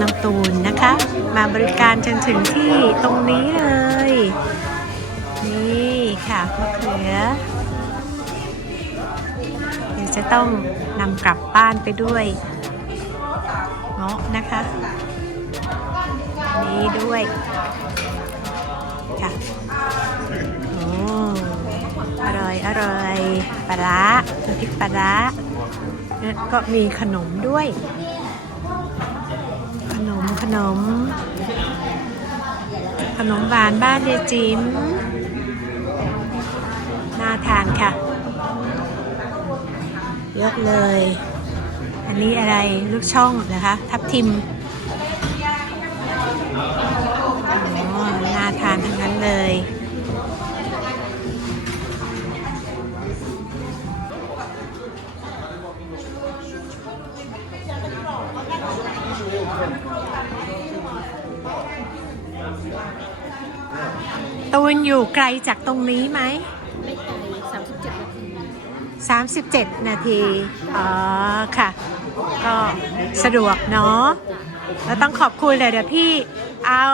น้องตูนนะคะ มาบริการจนถึงที่ตรงนี้เลย นี่ค่ะมะเขือเดี๋ยวจะต้องนำกลับบ้านไปด้วยเงาะนะคะ นี่ด้วยค่ะโอ้อร่อย อร่อยปลาร้าพริกปลาร้าก็มีขนมด้วย นมขนม ขนมหวานบ้านเยจิมน่าทานค่ะเยอะเลย อันนี้อะไรลูกช่องเหรอคะ ทับทิมอ๋อน่าทานทั้งนั้นเลย ตูนอยู่ไกลจากตรงนี้ไหมไม่ไกล37นาที37นาที อ๋อ ค่ะ ก็สะดวกเนาะแล้วต้องขอบคุณเลยเดี๋ยวพี่เอา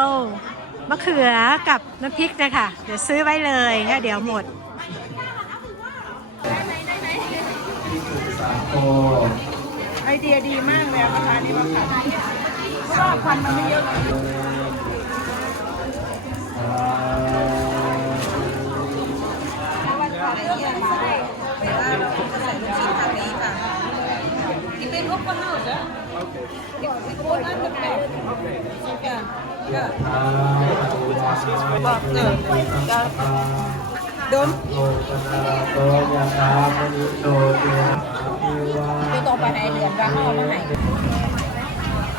มะเขือกับน้ำพริกนะคะ เดี๋ยวซื้อไว้เลยค่ะเดี๋ยวหมดไอเดียดีมากเลยราคานี้มาขายชอบควันมันไม่เยอะ โลกนาโตยะตามณิโตติระภิวาคือตรงไปไหนเหรียญรักเอามาให้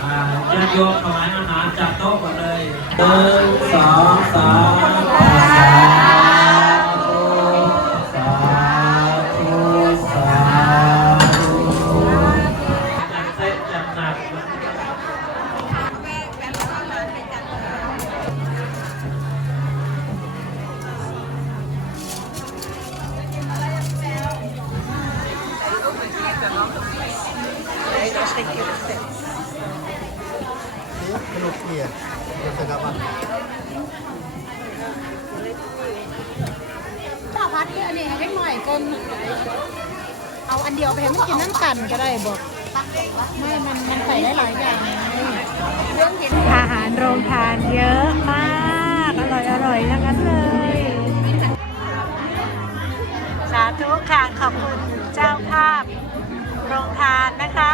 อ่าญาติโยมถวายอาหารจากโต๊ะก่อนเลยหนึ่งสอง ข้าวพัดเนี่ยอันนี้ให้เล็กหน่อยเกินเอาอันเดียวไปให้มันกินน้ำกันก็ได้บอกไม่ มันมันใส่ได้หลายอย่างไงอาหารโรงทานเยอะมาก อร่อยอร่อยทั้งนั้นเลย สาธุค่ะขอบคุณเจ้าภาพ โรงทานนะคะ